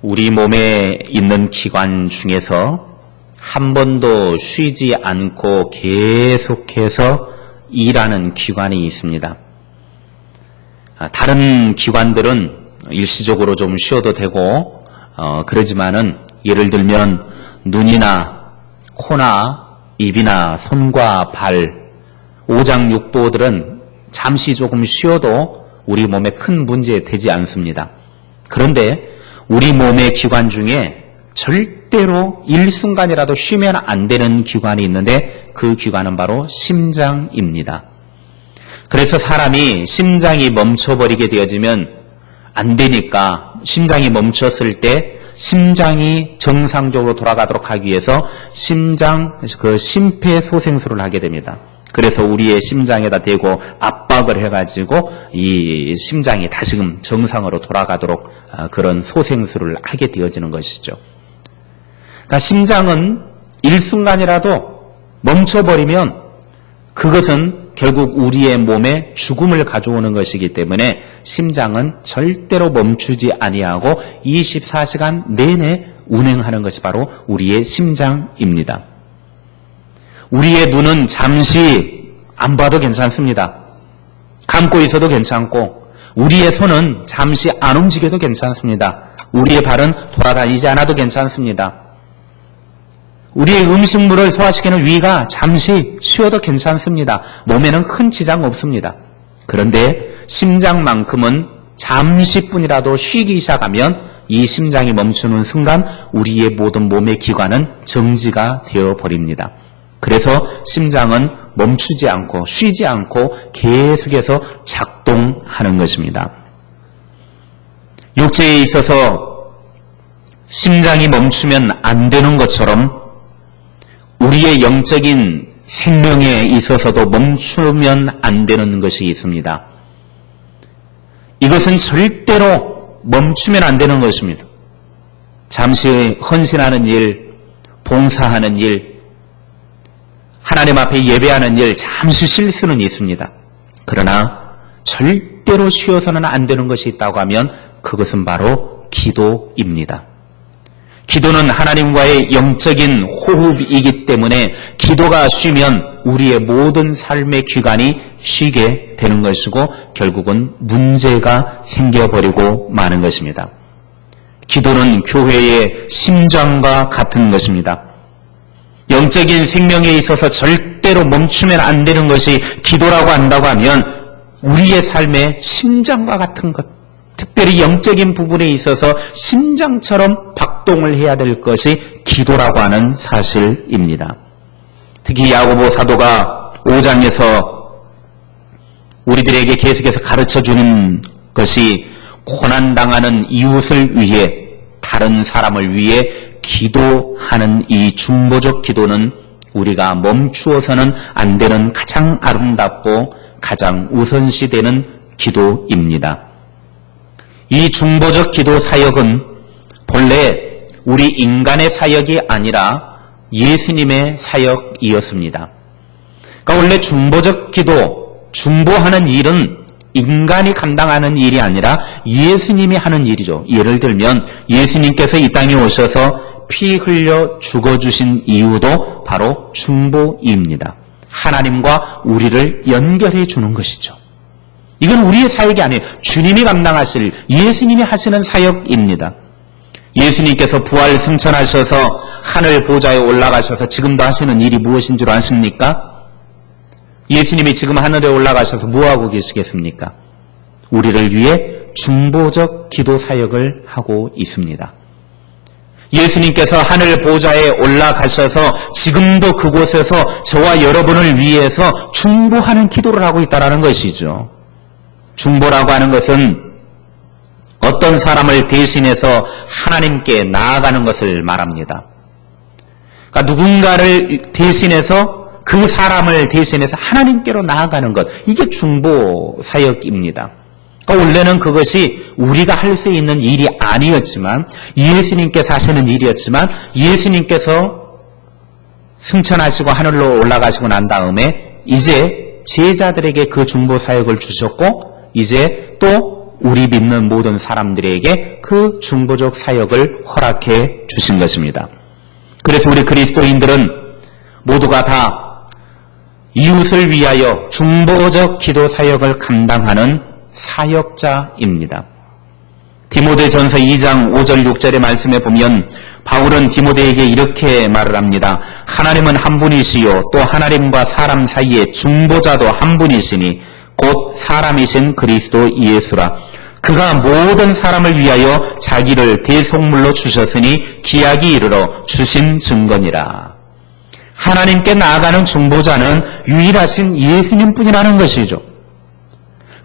우리 몸에 있는 기관 중에서 한 번도 쉬지 않고 계속해서 일하는 기관이 있습니다. 다른 기관들은 일시적으로 좀 쉬어도 되고 그러지만은 예를 들면 눈이나 코나 입이나 손과 발, 오장육부들은 잠시 조금 쉬어도 우리 몸에 큰 문제 되지 않습니다. 그런데 우리 몸의 기관 중에 절대로 일순간이라도 쉬면 안 되는 기관이 있는데 그 기관은 바로 심장입니다. 그래서 사람이 심장이 멈춰버리게 되어지면 안 되니까 심장이 멈췄을 때 심장이 정상적으로 돌아가도록 하기 위해서 심폐소생술을 하게 됩니다. 그래서 우리의 심장에다 대고 압박을 해가지고 이 심장이 다시금 정상으로 돌아가도록 그런 소생술을 하게 되어지는 것이죠. 그러니까 심장은 일순간이라도 멈춰버리면 그것은 결국 우리의 몸에 죽음을 가져오는 것이기 때문에 심장은 절대로 멈추지 아니하고 24시간 내내 운행하는 것이 바로 우리의 심장입니다. 우리의 눈은 잠시 안 봐도 괜찮습니다. 감고 있어도 괜찮고 우리의 손은 잠시 안 움직여도 괜찮습니다. 우리의 발은 돌아다니지 않아도 괜찮습니다. 우리의 음식물을 소화시키는 위가 잠시 쉬어도 괜찮습니다. 몸에는 큰 지장 없습니다. 그런데 심장만큼은 잠시뿐이라도 쉬기 시작하면 이 심장이 멈추는 순간 우리의 모든 몸의 기관은 정지가 되어버립니다. 그래서 심장은 멈추지 않고 쉬지 않고 계속해서 작동하는 것입니다. 육체에 있어서 심장이 멈추면 안 되는 것처럼 우리의 영적인 생명에 있어서도 멈추면 안 되는 것이 있습니다. 이것은 절대로 멈추면 안 되는 것입니다. 잠시 헌신하는 일, 봉사하는 일, 하나님 앞에 예배하는 일 잠시 쉴 수는 있습니다. 그러나 절대로 쉬어서는 안 되는 것이 있다고 하면 그것은 바로 기도입니다. 기도는 하나님과의 영적인 호흡이기 때문에 기도가 쉬면 우리의 모든 삶의 기관이 쉬게 되는 것이고 결국은 문제가 생겨버리고 마는 것입니다. 기도는 교회의 심장과 같은 것입니다. 영적인 생명에 있어서 절대로 멈추면 안 되는 것이 기도라고 한다고 하면 우리의 삶의 심장과 같은 것, 특별히 영적인 부분에 있어서 심장처럼 박동을 해야 될 것이 기도라고 하는 사실입니다. 특히 야고보 사도가 5장에서 우리들에게 계속해서 가르쳐주는 것이 고난당하는 이웃을 위해 다른 사람을 위해 기도하는 이 중보적 기도는 우리가 멈추어서는 안 되는 가장 아름답고 가장 우선시되는 기도입니다. 이 중보적 기도 사역은 본래 우리 인간의 사역이 아니라 예수님의 사역이었습니다. 그러니까 원래 중보적 기도, 중보하는 일은 인간이 감당하는 일이 아니라 예수님이 하는 일이죠. 예를 들면 예수님께서 이 땅에 오셔서 피 흘려 죽어주신 이유도 바로 중보입니다. 하나님과 우리를 연결해 주는 것이죠. 이건 우리의 사역이 아니에요. 주님이 감당하실, 예수님이 하시는 사역입니다. 예수님께서 부활 승천하셔서 하늘 보좌에 올라가셔서 지금도 하시는 일이 무엇인 줄 아십니까? 예수님이 지금 하늘에 올라가셔서 뭐하고 계시겠습니까? 우리를 위해 중보적 기도 사역을 하고 있습니다. 예수님께서 하늘 보좌에 올라가셔서 지금도 그곳에서 저와 여러분을 위해서 중보하는 기도를 하고 있다는 것이죠. 중보라고 하는 것은 어떤 사람을 대신해서 하나님께 나아가는 것을 말합니다. 그러니까 누군가를 대신해서 그 사람을 대신해서 하나님께로 나아가는 것, 이게 중보 사역입니다. 그러니까 원래는 그것이 우리가 할 수 있는 일이 아니었지만 예수님께서 하시는 일이었지만 예수님께서 승천하시고 하늘로 올라가시고 난 다음에 이제 제자들에게 그 중보 사역을 주셨고 이제 또 우리 믿는 모든 사람들에게 그 중보적 사역을 허락해 주신 것입니다. 그래서 우리 그리스도인들은 모두가 다 이웃을 위하여 중보적 기도 사역을 감당하는 사역자입니다. 디모데전서 2장 5절 6절의 말씀에 보면 바울은 디모데에게 이렇게 말을 합니다. 하나님은 한 분이시요 또 하나님과 사람 사이에 중보자도 한 분이시니 곧 사람이신 그리스도 예수라. 그가 모든 사람을 위하여 자기를 대속물로 주셨으니 기약이 이르러 주신 증거니라. 하나님께 나아가는 중보자는 유일하신 예수님뿐이라는 것이죠.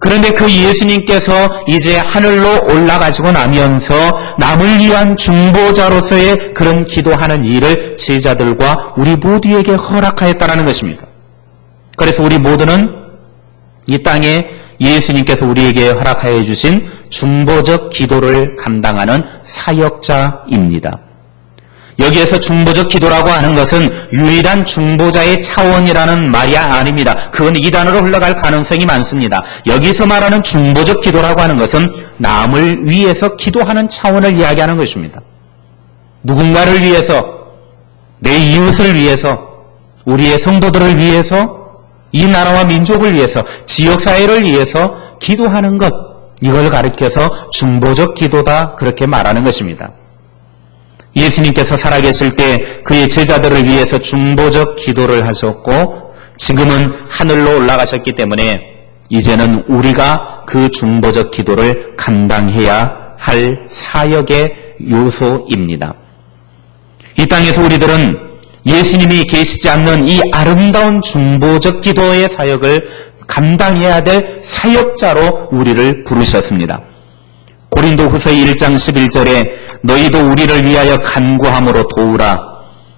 그런데 그 예수님께서 이제 하늘로 올라가시고 나면서 남을 위한 중보자로서의 그런 기도하는 일을 제자들과 우리 모두에게 허락하였다는 것입니다. 그래서 우리 모두는 이 땅에 예수님께서 우리에게 허락하여 주신 중보적 기도를 감당하는 사역자입니다. 여기에서 중보적 기도라고 하는 것은 유일한 중보자의 차원이라는 말이 아닙니다. 그건 이단으로 흘러갈 가능성이 많습니다. 여기서 말하는 중보적 기도라고 하는 것은 남을 위해서 기도하는 차원을 이야기하는 것입니다. 누군가를 위해서, 내 이웃을 위해서, 우리의 성도들을 위해서, 이 나라와 민족을 위해서, 지역사회를 위해서 기도하는 것, 이걸 가리켜서 중보적 기도다 그렇게 말하는 것입니다. 예수님께서 살아계실 때 그의 제자들을 위해서 중보적 기도를 하셨고 지금은 하늘로 올라가셨기 때문에 이제는 우리가 그 중보적 기도를 감당해야 할 사역의 요소입니다. 이 땅에서 우리들은 예수님이 계시지 않는 이 아름다운 중보적 기도의 사역을 감당해야 될 사역자로 우리를 부르셨습니다. 고린도후서 1장 11절에 너희도 우리를 위하여 간구함으로 도우라.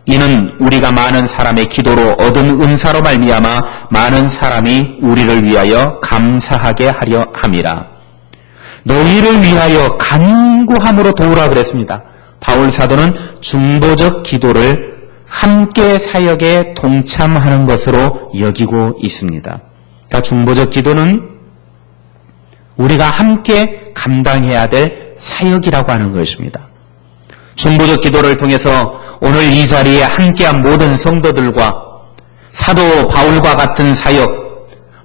이는 우리가 많은 사람의 기도로 얻은 은사로 말미암아 많은 사람이 우리를 위하여 감사하게 하려 함이라. 너희를 위하여 간구함으로 도우라 그랬습니다. 바울 사도는 중보적 기도를 함께 사역에 동참하는 것으로 여기고 있습니다. 그러니까 중보적 기도는 우리가 함께 감당해야 될 사역이라고 하는 것입니다. 중보적 기도를 통해서 오늘 이 자리에 함께한 모든 성도들과 사도 바울과 같은 사역,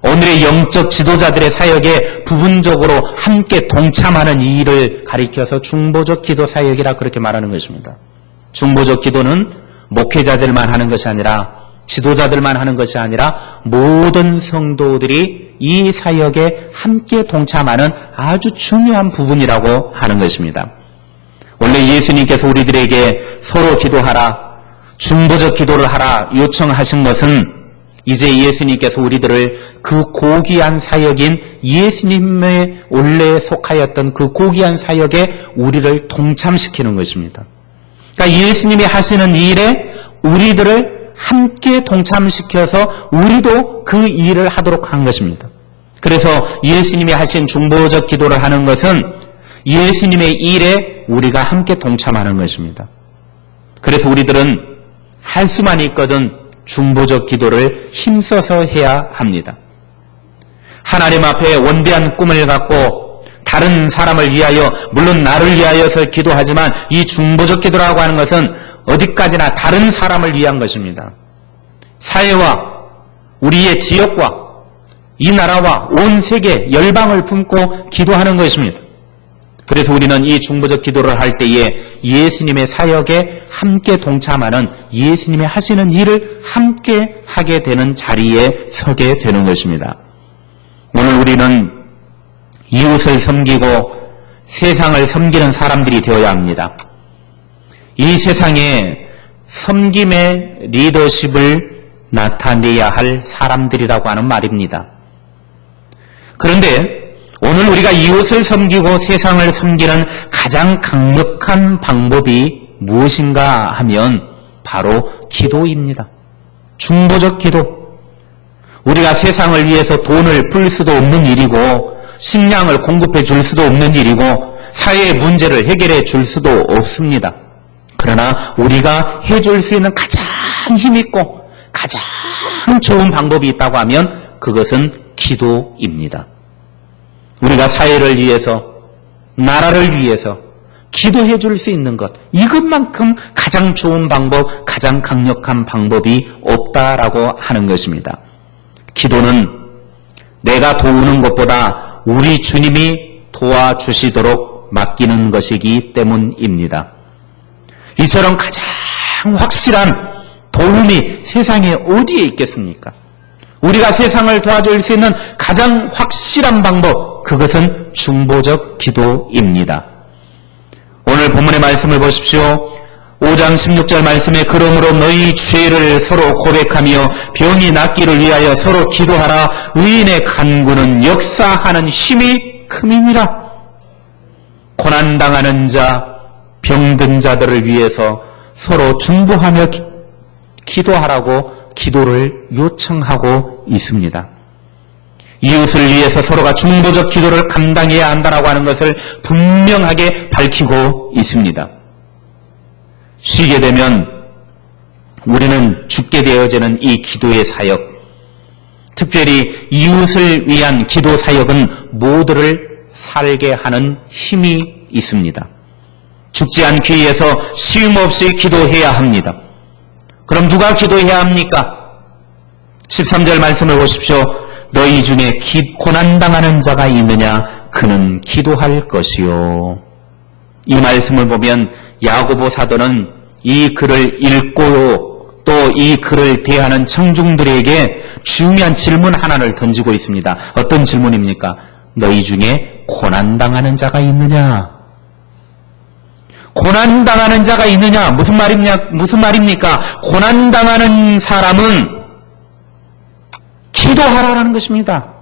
오늘의 영적 지도자들의 사역에 부분적으로 함께 동참하는 이 일을 가리켜서 중보적 기도 사역이라 그렇게 말하는 것입니다. 중보적 기도는 목회자들만 하는 것이 아니라 지도자들만 하는 것이 아니라 모든 성도들이 이 사역에 함께 동참하는 아주 중요한 부분이라고 하는 것입니다. 원래 예수님께서 우리들에게 서로 기도하라, 중보적 기도를 하라 요청하신 것은 이제 예수님께서 우리들을 그 고귀한 사역인 예수님의 원래 속하였던 그 고귀한 사역에 우리를 동참시키는 것입니다. 그러니까 예수님이 하시는 일에 우리들을 함께 동참시켜서 우리도 그 일을 하도록 한 것입니다. 그래서 예수님이 하신 중보적 기도를 하는 것은 예수님의 일에 우리가 함께 동참하는 것입니다. 그래서 우리들은 할 수만 있거든 중보적 기도를 힘써서 해야 합니다. 하나님 앞에 원대한 꿈을 갖고 다른 사람을 위하여, 물론 나를 위하여서 기도하지만 이 중보적 기도라고 하는 것은 어디까지나 다른 사람을 위한 것입니다. 사회와 우리의 지역과 이 나라와 온 세계 열방을 품고 기도하는 것입니다. 그래서 우리는 이 중보적 기도를 할 때에 예수님의 사역에 함께 동참하는, 예수님이 하시는 일을 함께 하게 되는 자리에 서게 되는 것입니다. 오늘 우리는 이웃을 섬기고 세상을 섬기는 사람들이 되어야 합니다. 이 세상에 섬김의 리더십을 나타내야 할 사람들이라고 하는 말입니다. 그런데 오늘 우리가 이웃을 섬기고 세상을 섬기는 가장 강력한 방법이 무엇인가 하면 바로 기도입니다. 중보적 기도. 우리가 세상을 위해서 돈을 풀 수도 없는 일이고 식량을 공급해 줄 수도 없는 일이고 사회의 문제를 해결해 줄 수도 없습니다. 그러나 우리가 해줄 수 있는 가장 힘있고 가장 좋은 방법이 있다고 하면 그것은 기도입니다. 우리가 사회를 위해서, 나라를 위해서 기도해 줄 수 있는 것, 이것만큼 가장 좋은 방법, 가장 강력한 방법이 없다라고 하는 것입니다. 기도는 내가 도우는 것보다 우리 주님이 도와주시도록 맡기는 것이기 때문입니다. 이처럼 가장 확실한 도움이 세상에 어디에 있겠습니까? 우리가 세상을 도와줄 수 있는 가장 확실한 방법, 그것은 중보적 기도입니다. 오늘 본문의 말씀을 보십시오. 5장 16절 말씀에 그러므로 너희 죄를 서로 고백하며 병이 낫기를 위하여 서로 기도하라. 의인의 간구는 역사하는 힘이 큼이니라. 고난당하는 자, 병든 자들을 위해서 서로 중보하며 기도하라고 기도를 요청하고 있습니다. 이웃을 위해서 서로가 중보적 기도를 감당해야 한다라고 하는 것을 분명하게 밝히고 있습니다. 쉬게 되면 우리는 죽게 되어지는 이 기도의 사역, 특별히 이웃을 위한 기도 사역은 모두를 살게 하는 힘이 있습니다. 죽지 않기 위해서 쉼없이 기도해야 합니다. 그럼 누가 기도해야 합니까? 13절 말씀을 보십시오. 너희 중에 고난당하는 자가 있느냐? 그는 기도할 것이요. 이 말씀을 보면 야고보 사도는 이 글을 읽고 또 이 글을 대하는 청중들에게 중요한 질문 하나를 던지고 있습니다. 어떤 질문입니까? 너희 중에 고난당하는 자가 있느냐? 고난당하는 자가 있느냐? 무슨 말입니까? 고난당하는 사람은 기도하라라는 것입니다.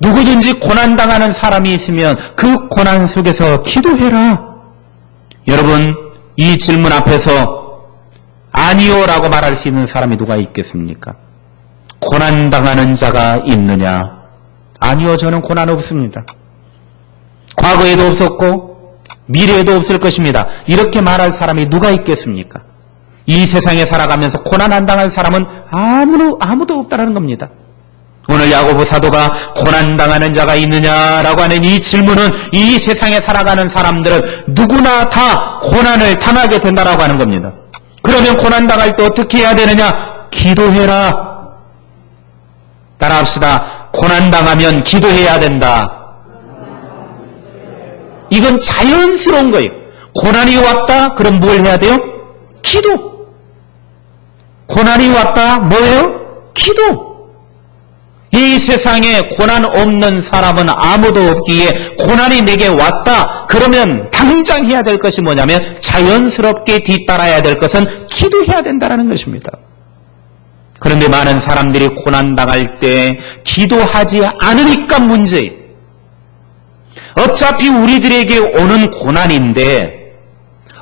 누구든지 고난당하는 사람이 있으면 그 고난 속에서 기도해라. 여러분, 이 질문 앞에서 아니요라고 말할 수 있는 사람이 누가 있겠습니까? 고난당하는 자가 있느냐? 아니요, 저는 고난 없습니다. 과거에도 없었고 미래에도 없을 것입니다. 이렇게 말할 사람이 누가 있겠습니까? 이 세상에 살아가면서 고난 안 당할 사람은 아무도 없다는 겁니다. 오늘 야고보 사도가 고난 당하는 자가 있느냐라고 하는 이 질문은 이 세상에 살아가는 사람들은 누구나 다 고난을 당하게 된다라고 하는 겁니다. 그러면 고난 당할 때 어떻게 해야 되느냐? 기도해라. 따라합시다. 고난 당하면 기도해야 된다. 이건 자연스러운 거예요. 고난이 왔다? 그럼 뭘 해야 돼요? 기도. 고난이 왔다? 뭐예요? 기도. 이 세상에 고난 없는 사람은 아무도 없기에 고난이 내게 왔다. 그러면 당장 해야 될 것이 뭐냐면 자연스럽게 뒤따라야 될 것은 기도해야 된다는 것입니다. 그런데 많은 사람들이 고난당할 때 기도하지 않으니까 문제예요. 어차피 우리들에게 오는 고난인데,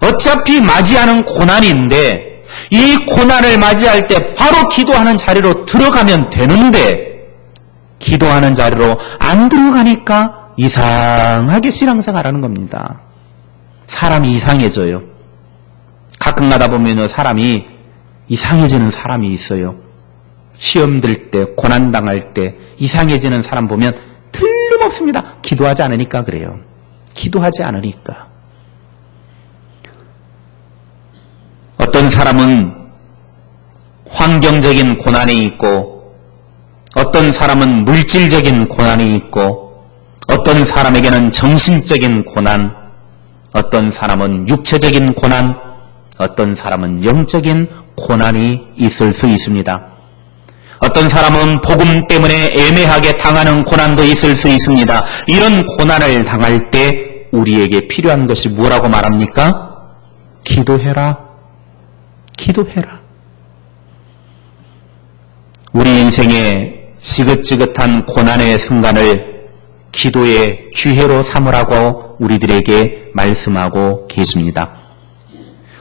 어차피 맞이하는 고난인데, 이 고난을 맞이할 때 바로 기도하는 자리로 들어가면 되는데, 기도하는 자리로 안 들어가니까 이상하게 신앙생활하는 겁니다. 사람이 이상해져요. 가끔 가다 보면 사람이 이상해지는 사람이 있어요. 시험 들 때, 고난당할 때 이상해지는 사람 보면 틀림없습니다. 기도하지 않으니까 그래요. 기도하지 않으니까. 어떤 사람은 환경적인 고난이 있고, 어떤 사람은 물질적인 고난이 있고, 어떤 사람에게는 정신적인 고난, 어떤 사람은 육체적인 고난, 어떤 사람은 영적인 고난이 있을 수 있습니다. 어떤 사람은 복음 때문에 애매하게 당하는 고난도 있을 수 있습니다. 이런 고난을 당할 때 우리에게 필요한 것이 뭐라고 말합니까? 기도해라. 기도해라. 우리 인생의 지긋지긋한 고난의 순간을 기도의 기회로 삼으라고 우리들에게 말씀하고 계십니다.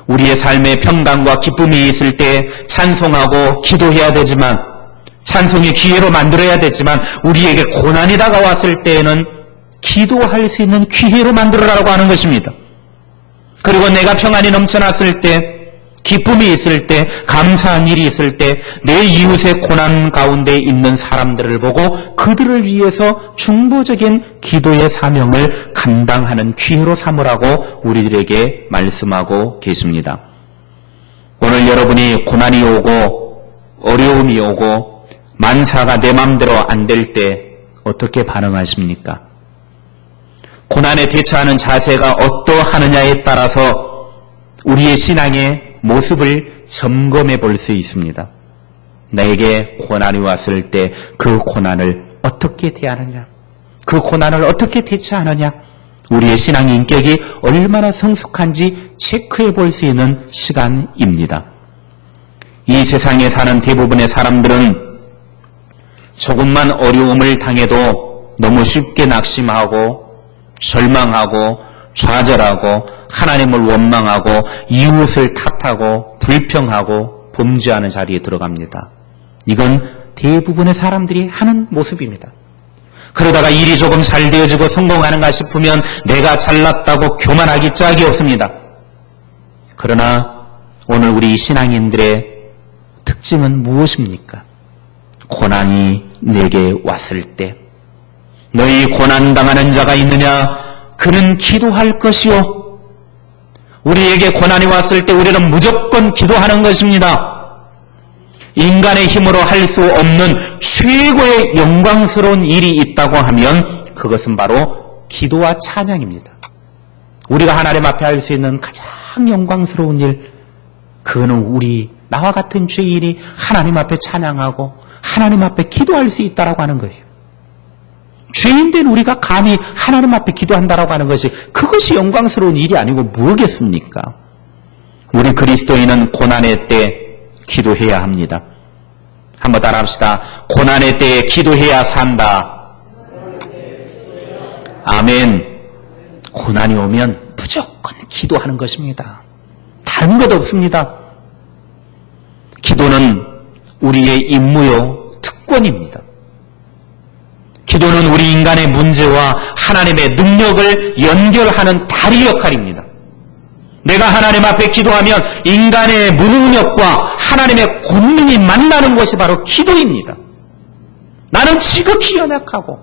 우리의 삶에 평강과 기쁨이 있을 때 찬송하고 기도해야 되지만, 찬송의 기회로 만들어야 되지만, 우리에게 고난이 다가왔을 때에는 기도할 수 있는 기회로 만들어라라고 하는 것입니다. 그리고 내가 평안이 넘쳐났을 때, 기쁨이 있을 때, 감사한 일이 있을 때, 내 이웃의 고난 가운데 있는 사람들을 보고 그들을 위해서 중보적인 기도의 사명을 감당하는 기회로 삼으라고 우리들에게 말씀하고 계십니다. 오늘 여러분이 고난이 오고 어려움이 오고 만사가 내 마음대로 안 될 때 어떻게 반응하십니까? 고난에 대처하는 자세가 어떠하느냐에 따라서 우리의 신앙의 모습을 점검해 볼 수 있습니다. 나에게 고난이 왔을 때 그 고난을 어떻게 대하느냐, 그 고난을 어떻게 대처하느냐, 우리의 신앙의 인격이 얼마나 성숙한지 체크해 볼 수 있는 시간입니다. 이 세상에 사는 대부분의 사람들은 조금만 어려움을 당해도 너무 쉽게 낙심하고 절망하고 좌절하고 하나님을 원망하고 이웃을 탓하고 불평하고 범죄하는 자리에 들어갑니다. 이건 대부분의 사람들이 하는 모습입니다. 그러다가 일이 조금 잘 되어지고 성공하는가 싶으면 내가 잘났다고 교만하기 짝이 없습니다. 그러나 오늘 우리 신앙인들의 특징은 무엇입니까? 고난이 내게 왔을 때 너희 고난당하는 자가 있느냐? 그는 기도할 것이요. 우리에게 고난이 왔을 때 우리는 무조건 기도하는 것입니다. 인간의 힘으로 할 수 없는 최고의 영광스러운 일이 있다고 하면 그것은 바로 기도와 찬양입니다. 우리가 하나님 앞에 할 수 있는 가장 영광스러운 일, 그거는 우리 나와 같은 죄인이 하나님 앞에 찬양하고 하나님 앞에 기도할 수 있다라고 하는 거예요. 죄인된 우리가 감히 하나님 앞에 기도한다라고 하는 것이, 그것이 영광스러운 일이 아니고 뭐겠습니까? 우리 그리스도인은 고난의 때 기도해야 합니다. 한번 따라합시다. 고난의 때에 기도해야 산다. 아멘. 고난이 오면 무조건 기도하는 것입니다. 다른 것 없습니다. 기도는 우리의 임무요, 특권입니다. 기도는 우리 인간의 문제와 하나님의 능력을 연결하는 다리 역할입니다. 내가 하나님 앞에 기도하면 인간의 무능력과 하나님의 권능이 만나는 것이 바로 기도입니다. 나는 지극히 연약하고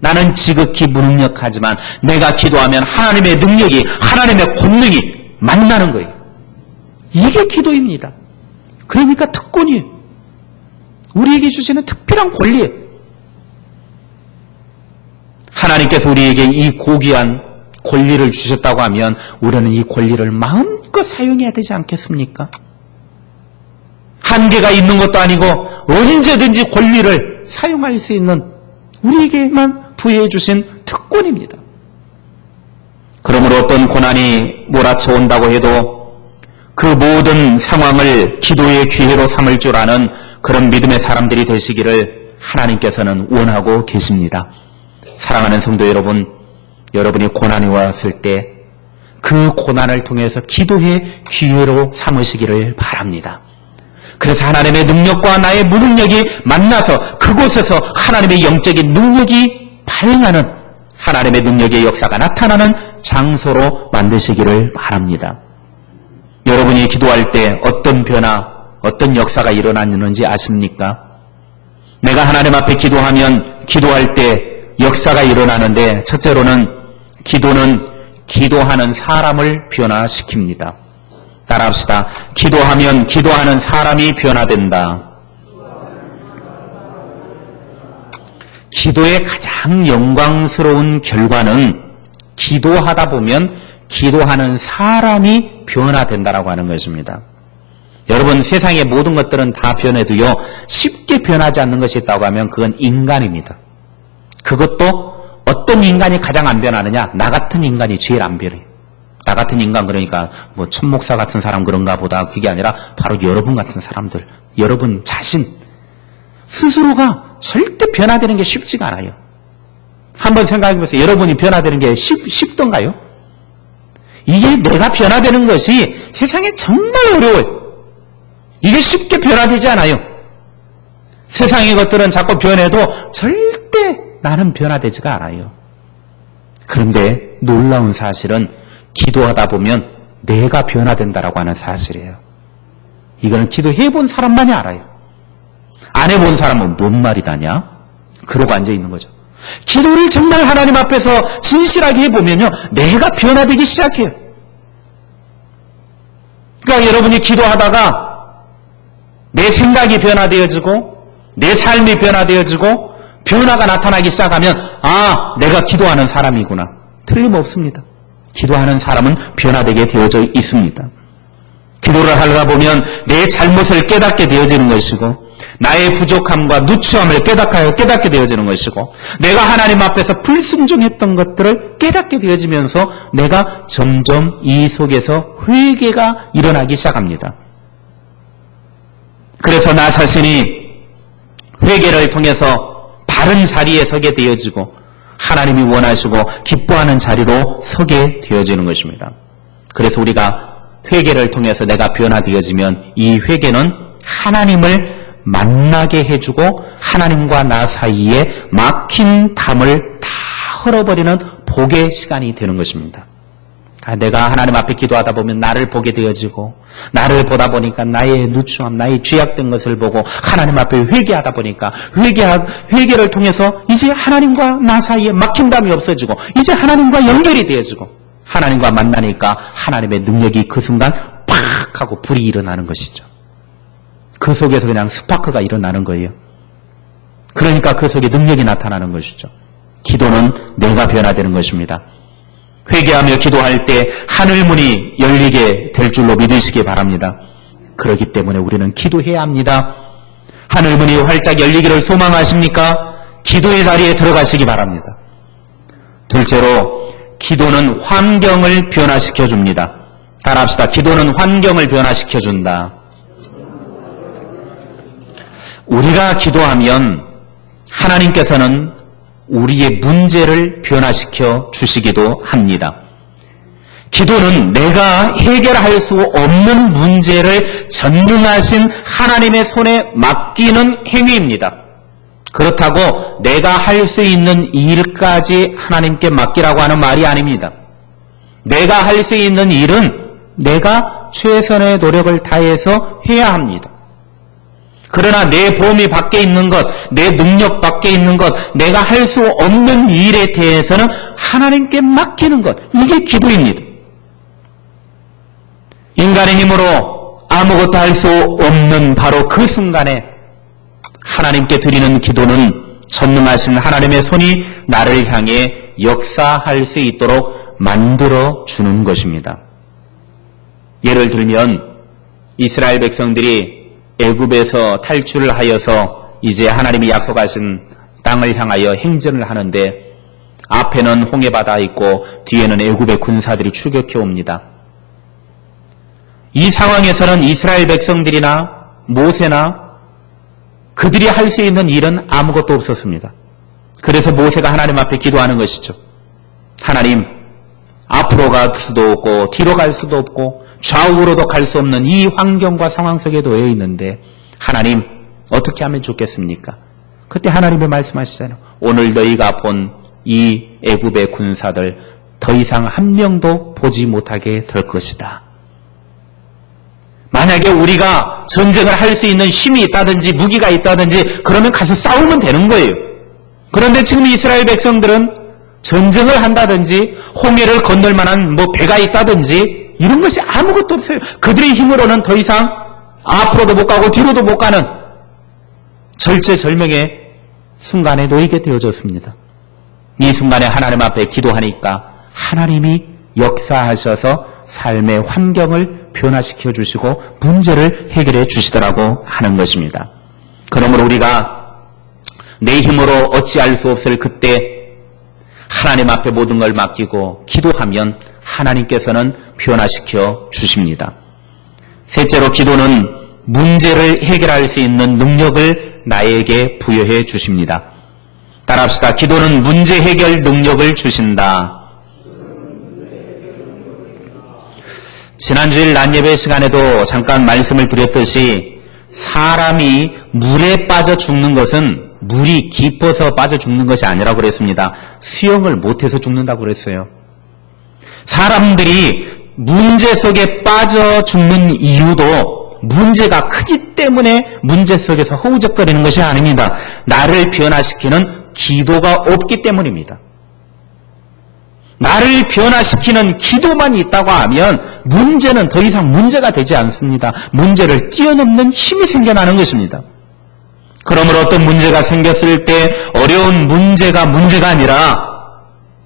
나는 지극히 무능력하지만 내가 기도하면 하나님의 능력이, 하나님의 권능이 만나는 거예요. 이게 기도입니다. 그러니까 특권이에요. 우리에게 주시는 특별한 권리예요. 하나님께서 우리에게 이 고귀한 권리를 주셨다고 하면 우리는 이 권리를 마음껏 사용해야 되지 않겠습니까? 한계가 있는 것도 아니고 언제든지 권리를 사용할 수 있는 우리에게만 부여해 주신 특권입니다. 그러므로 어떤 고난이 몰아쳐 온다고 해도 그 모든 상황을 기도의 기회로 삼을 줄 아는 그런 믿음의 사람들이 되시기를 하나님께서는 원하고 계십니다. 사랑하는 성도 여러분, 여러분이 고난이 왔을 때 그 고난을 통해서 기도의 기회로 삼으시기를 바랍니다. 그래서 하나님의 능력과 나의 무능력이 만나서 그곳에서 하나님의 영적인 능력이 발행하는, 하나님의 능력의 역사가 나타나는 장소로 만드시기를 바랍니다. 여러분이 기도할 때 어떤 변화, 어떤 역사가 일어나는지 아십니까? 내가 하나님 앞에 기도하면 기도할 때 역사가 일어나는데, 첫째로는 기도는 기도하는 사람을 변화시킵니다. 따라합시다. 기도하면 기도하는 사람이 변화된다. 기도의 가장 영광스러운 결과는 기도하다 보면 기도하는 사람이 변화된다라고 하는 것입니다. 여러분, 세상의 모든 것들은 다 변해도요, 쉽게 변하지 않는 것이 있다고 하면 그건 인간입니다. 그것도 어떤 인간이 가장 안 변하느냐? 나 같은 인간이 제일 안 변해요. 나 같은 인간, 그러니까 뭐 천목사 같은 사람 그런가 보다, 그게 아니라 바로 여러분 같은 사람들, 여러분 자신 스스로가 절대 변화되는 게 쉽지가 않아요. 한번 생각해 보세요. 여러분이 변화되는 게 쉽던가요? 이게 내가 변화되는 것이 세상에 정말 어려워요. 이게 쉽게 변화되지 않아요. 세상의 것들은 자꾸 변해도 절대 나는 변화되지가 않아요. 그런데 놀라운 사실은 기도하다 보면 내가 변화된다라고 하는 사실이에요. 이거는 기도해본 사람만이 알아요. 안 해본 사람은 뭔 말이다냐? 그러고 앉아있는 거죠. 기도를 정말 하나님 앞에서 진실하게 해보면요, 내가 변화되기 시작해요. 그러니까 여러분이 기도하다가 내 생각이 변화되어지고 내 삶이 변화되어지고 변화가 나타나기 시작하면 내가 기도하는 사람이구나. 틀림없습니다. 기도하는 사람은 변화되게 되어져 있습니다. 기도를 하다 보면 내 잘못을 깨닫게 되어지는 것이고 나의 부족함과 누추함을 깨닫게 되어지는 것이고 내가 하나님 앞에서 불순종했던 것들을 깨닫게 되어지면서 내가 점점 이 속에서 회개가 일어나기 시작합니다. 그래서 나 자신이 회개를 통해서 바른 자리에 서게 되어지고 하나님이 원하시고 기뻐하는 자리로 서게 되어지는 것입니다. 그래서 우리가 회개를 통해서 내가 변화되어지면 이 회개는 하나님을 만나게 해주고 하나님과 나 사이에 막힌 담을 다 헐어버리는 복의 시간이 되는 것입니다. 내가 하나님 앞에 기도하다 보면 나를 보게 되어지고 나를 보다 보니까 나의 누추함, 나의 죄악된 것을 보고 하나님 앞에 회개하다 보니까 회개를 통해서 이제 하나님과 나 사이에 막힌 담이 없어지고 이제 하나님과 연결이 되어지고 하나님과 만나니까 하나님의 능력이 그 순간 팍 하고 불이 일어나는 것이죠. 그 속에서 그냥 스파크가 일어나는 거예요. 그러니까 그 속에 능력이 나타나는 것이죠. 기도는 내가 변화되는 것입니다. 회개하며 기도할 때 하늘문이 열리게 될 줄로 믿으시기 바랍니다. 그렇기 때문에 우리는 기도해야 합니다. 하늘문이 활짝 열리기를 소망하십니까? 기도의 자리에 들어가시기 바랍니다. 둘째로 기도는 환경을 변화시켜 줍니다. 따라합시다. 기도는 환경을 변화시켜 준다. 우리가 기도하면 하나님께서는 우리의 문제를 변화시켜 주시기도 합니다. 기도는 내가 해결할 수 없는 문제를 전능하신 하나님의 손에 맡기는 행위입니다. 그렇다고 내가 할 수 있는 일까지 하나님께 맡기라고 하는 말이 아닙니다. 내가 할 수 있는 일은 내가 최선의 노력을 다해서 해야 합니다. 그러나 내 범위 밖에 있는 것, 내 능력 밖에 있는 것, 내가 할 수 없는 일에 대해서는 하나님께 맡기는 것, 이게 기도입니다. 인간의 힘으로 아무것도 할 수 없는 바로 그 순간에 하나님께 드리는 기도는 전능하신 하나님의 손이 나를 향해 역사할 수 있도록 만들어 주는 것입니다. 예를 들면 이스라엘 백성들이 애굽에서 탈출을 하여서 이제 하나님이 약속하신 땅을 향하여 행전을 하는데 앞에는 홍해바다 있고 뒤에는 애굽의 군사들이 출격해 옵니다. 이 상황에서는 이스라엘 백성들이나 모세나 그들이 할 수 있는 일은 아무것도 없었습니다. 그래서 모세가 하나님 앞에 기도하는 것이죠. 하나님, 앞으로 갈 수도 없고 뒤로 갈 수도 없고 좌우로도 갈 수 없는 이 환경과 상황 속에 놓여 있는데 하나님 어떻게 하면 좋겠습니까? 그때 하나님이 말씀하시잖아요. 오늘 너희가 본 이 애굽의 군사들 더 이상 한 명도 보지 못하게 될 것이다. 만약에 우리가 전쟁을 할 수 있는 힘이 있다든지 무기가 있다든지 그러면 가서 싸우면 되는 거예요. 그런데 지금 이스라엘 백성들은 전쟁을 한다든지 홍해를 건널 만한 배가 있다든지 이런 것이 아무것도 없어요. 그들의 힘으로는 더 이상 앞으로도 못 가고 뒤로도 못 가는 절체절명의 순간에 놓이게 되어졌습니다. 이 순간에 하나님 앞에 기도하니까 하나님이 역사하셔서 삶의 환경을 변화시켜 주시고 문제를 해결해 주시더라고 하는 것입니다. 그러므로 우리가 내 힘으로 어찌할 수 없을 그때 하나님 앞에 모든 걸 맡기고 기도하면 하나님께서는 변화시켜 주십니다. 셋째로 기도는 문제를 해결할 수 있는 능력을 나에게 부여해 주십니다. 따라합시다. 기도는 문제 해결 능력을 주신다. 지난주일 낮예배 시간에도 잠깐 말씀을 드렸듯이 사람이 물에 빠져 죽는 것은 물이 깊어서 빠져 죽는 것이 아니라고 그랬습니다. 수영을 못해서 죽는다고 그랬어요. 사람들이 문제 속에 빠져 죽는 이유도 문제가 크기 때문에 문제 속에서 허우적거리는 것이 아닙니다. 나를 변화시키는 기도가 없기 때문입니다. 나를 변화시키는 기도만 있다고 하면 문제는 더 이상 문제가 되지 않습니다. 문제를 뛰어넘는 힘이 생겨나는 것입니다. 그러므로 어떤 문제가 생겼을 때 어려운 문제가 문제가 아니라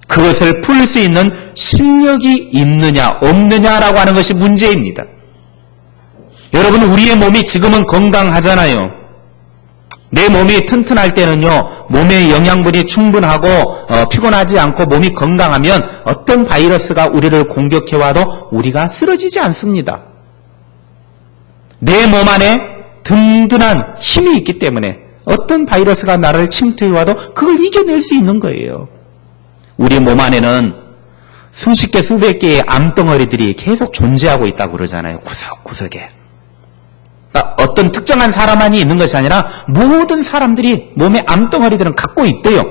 그것을 풀 수 있는 실력이 있느냐 없느냐라고 하는 것이 문제입니다. 여러분, 우리의 몸이 지금은 건강하잖아요. 내 몸이 튼튼할 때는요, 몸의 영양분이 충분하고 피곤하지 않고 몸이 건강하면 어떤 바이러스가 우리를 공격해와도 우리가 쓰러지지 않습니다. 내 몸 안에 든든한 힘이 있기 때문에 어떤 바이러스가 나를 침투해와도 그걸 이겨낼 수 있는 거예요. 우리 몸 안에는 수십 개, 수백 개의 암덩어리들이 계속 존재하고 있다고 그러잖아요. 구석구석에. 그러니까 어떤 특정한 사람만이 있는 것이 아니라 모든 사람들이 몸에 암덩어리들은 갖고 있대요.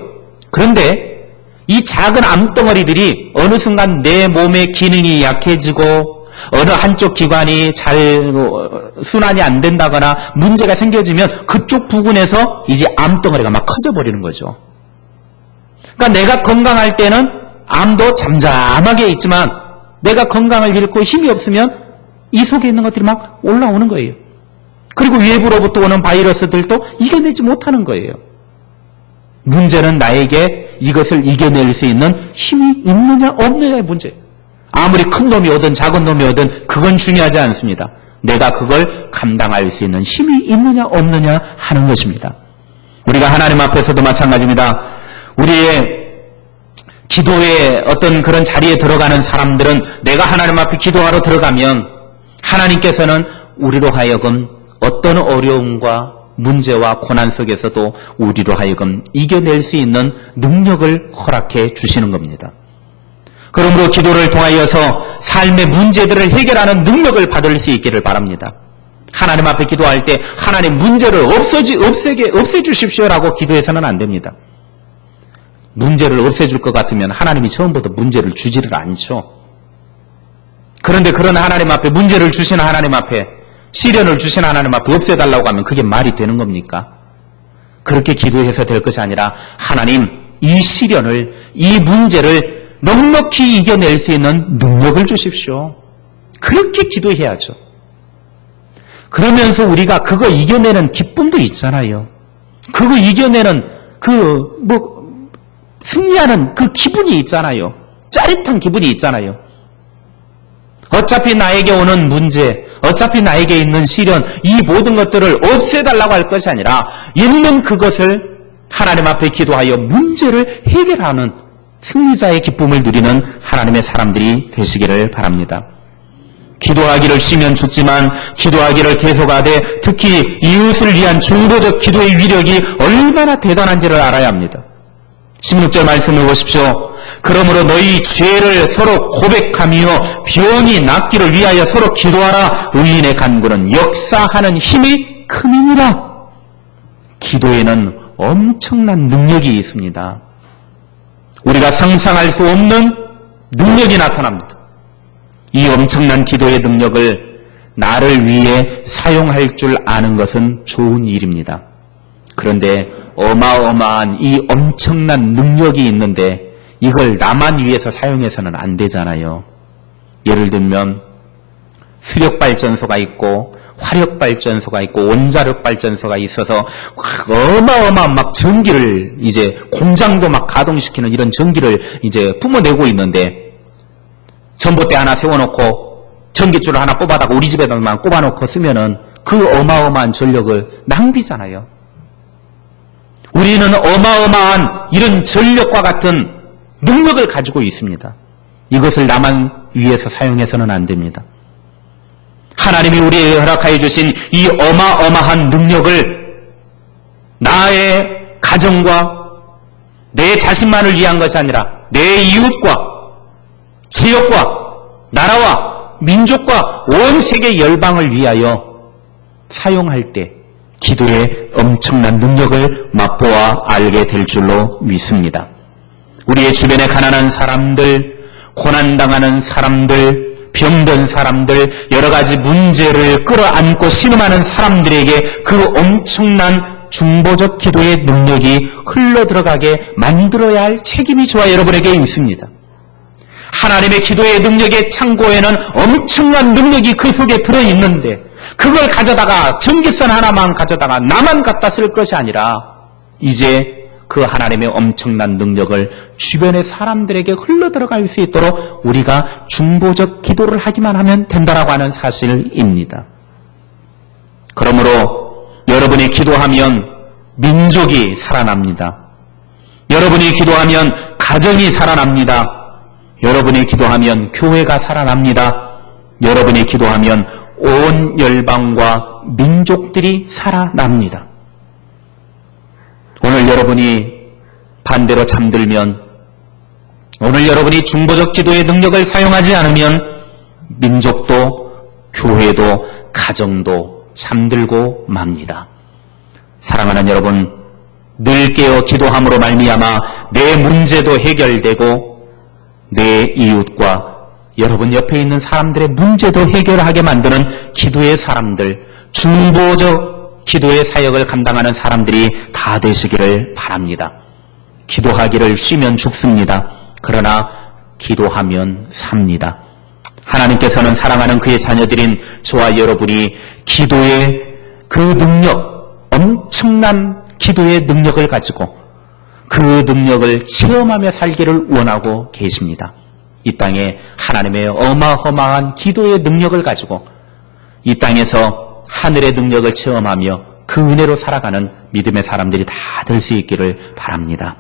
그런데 이 작은 암덩어리들이 어느 순간 내 몸의 기능이 약해지고 어느 한쪽 기관이 잘 순환이 안 된다거나 문제가 생겨지면 그쪽 부분에서 이제 암덩어리가 막 커져버리는 거죠. 그러니까 내가 건강할 때는 암도 잠잠하게 있지만 내가 건강을 잃고 힘이 없으면 이 속에 있는 것들이 막 올라오는 거예요. 그리고 외부로부터 오는 바이러스들도 이겨내지 못하는 거예요. 문제는 나에게 이것을 이겨낼 수 있는 힘이 있느냐 없느냐의 문제. 아무리 큰 놈이 오든 작은 놈이 오든 그건 중요하지 않습니다. 내가 그걸 감당할 수 있는 힘이 있느냐 없느냐 하는 것입니다. 우리가 하나님 앞에서도 마찬가지입니다. 우리의 기도의 어떤 그런 자리에 들어가는 사람들은 내가 하나님 앞에 기도하러 들어가면 하나님께서는 우리로 하여금 어떤 어려움과 문제와 고난 속에서도 우리로 하여금 이겨낼 수 있는 능력을 허락해 주시는 겁니다. 그러므로 기도를 통하여서 삶의 문제들을 해결하는 능력을 받을 수 있기를 바랍니다. 하나님 앞에 기도할 때 하나님 문제를 없애주십시오라고 기도해서는 안 됩니다. 문제를 없애줄 것 같으면 하나님이 처음부터 문제를 주지를 않죠. 그런데 그런 하나님 앞에 문제를 주시는 하나님 앞에 시련을 주시는 하나님 앞에 없애달라고 하면 그게 말이 되는 겁니까? 그렇게 기도해서 될 것이 아니라 하나님 이 시련을 이 문제를 넉넉히 이겨낼 수 있는 능력을 주십시오. 그렇게 기도해야죠. 그러면서 우리가 그거 이겨내는 기쁨도 있잖아요. 그거 이겨내는 승리하는 그 기분이 있잖아요. 짜릿한 기분이 있잖아요. 어차피 나에게 오는 문제, 어차피 나에게 있는 시련, 이 모든 것들을 없애달라고 할 것이 아니라 있는 그것을 하나님 앞에 기도하여 문제를 해결하는 승리자의 기쁨을 누리는 하나님의 사람들이 되시기를 바랍니다. 기도하기를 쉬면 죽지만 기도하기를 계속하되 특히 이웃을 위한 중보적 기도의 위력이 얼마나 대단한지를 알아야 합니다. 16절 말씀을 보십시오. 그러므로 너희 죄를 서로 고백하며 병이 낫기를 위하여 서로 기도하라. 의인의 간구는 역사하는 힘이 큼이니라. 기도에는 엄청난 능력이 있습니다. 우리가 상상할 수 없는 능력이 나타납니다. 이 엄청난 기도의 능력을 나를 위해 사용할 줄 아는 것은 좋은 일입니다. 그런데 어마어마한 이 엄청난 능력이 있는데 이걸 나만 위해서 사용해서는 안 되잖아요. 예를 들면 수력발전소가 있고 화력발전소가 있고 원자력발전소가 있어서 어마어마한 막 전기를 이제 공장도 막 가동시키는 이런 전기를 이제 뿜어내고 있는데 전봇대 하나 세워놓고 전기줄을 하나 뽑아다가 우리 집에만 꼽아놓고 쓰면은 그 어마어마한 전력을 낭비잖아요. 우리는 어마어마한 이런 전력과 같은 능력을 가지고 있습니다. 이것을 나만 위해서 사용해서는 안 됩니다. 하나님이 우리에게 허락하여 주신 이 어마어마한 능력을 나의 가정과 내 자신만을 위한 것이 아니라 내 이웃과 지역과 나라와 민족과 온 세계 열방을 위하여 사용할 때 기도의 엄청난 능력을 맛보아 알게 될 줄로 믿습니다. 우리의 주변에 가난한 사람들, 고난당하는 사람들, 병든 사람들, 여러 가지 문제를 끌어안고 신음하는 사람들에게 그 엄청난 중보적 기도의 능력이 흘러들어가게 만들어야 할 책임이 저와 여러분에게 있습니다. 하나님의 기도의 능력의 창고에는 엄청난 능력이 그 속에 들어있는데 그걸 가져다가 전기선 하나만 가져다가 나만 갖다 쓸 것이 아니라 이제 그 하나님의 엄청난 능력을 주변의 사람들에게 흘러들어갈 수 있도록 우리가 중보적 기도를 하기만 하면 된다라고 하는 사실입니다. 그러므로 여러분이 기도하면 민족이 살아납니다. 여러분이 기도하면 가정이 살아납니다. 여러분이 기도하면 교회가 살아납니다. 여러분이 기도하면 온 열방과 민족들이 살아납니다. 오늘 여러분이 반대로 잠들면, 오늘 여러분이 중보적 기도의 능력을 사용하지 않으면 민족도 교회도 가정도 잠들고 맙니다. 사랑하는 여러분, 늘 깨어 기도함으로 말미암아 내 문제도 해결되고 내 이웃과 여러분 옆에 있는 사람들의 문제도 해결하게 만드는 기도의 사람들, 중보적 기도의 사역을 감당하는 사람들이 다 되시기를 바랍니다. 기도하기를 쉬면 죽습니다. 그러나 기도하면 삽니다. 하나님께서는 사랑하는 그의 자녀들인 저와 여러분이 기도의 그 능력, 엄청난 기도의 능력을 가지고 그 능력을 체험하며 살기를 원하고 계십니다. 이 땅에 하나님의 어마어마한 기도의 능력을 가지고 이 땅에서 하늘의 능력을 체험하며 그 은혜로 살아가는 믿음의 사람들이 다 될 수 있기를 바랍니다.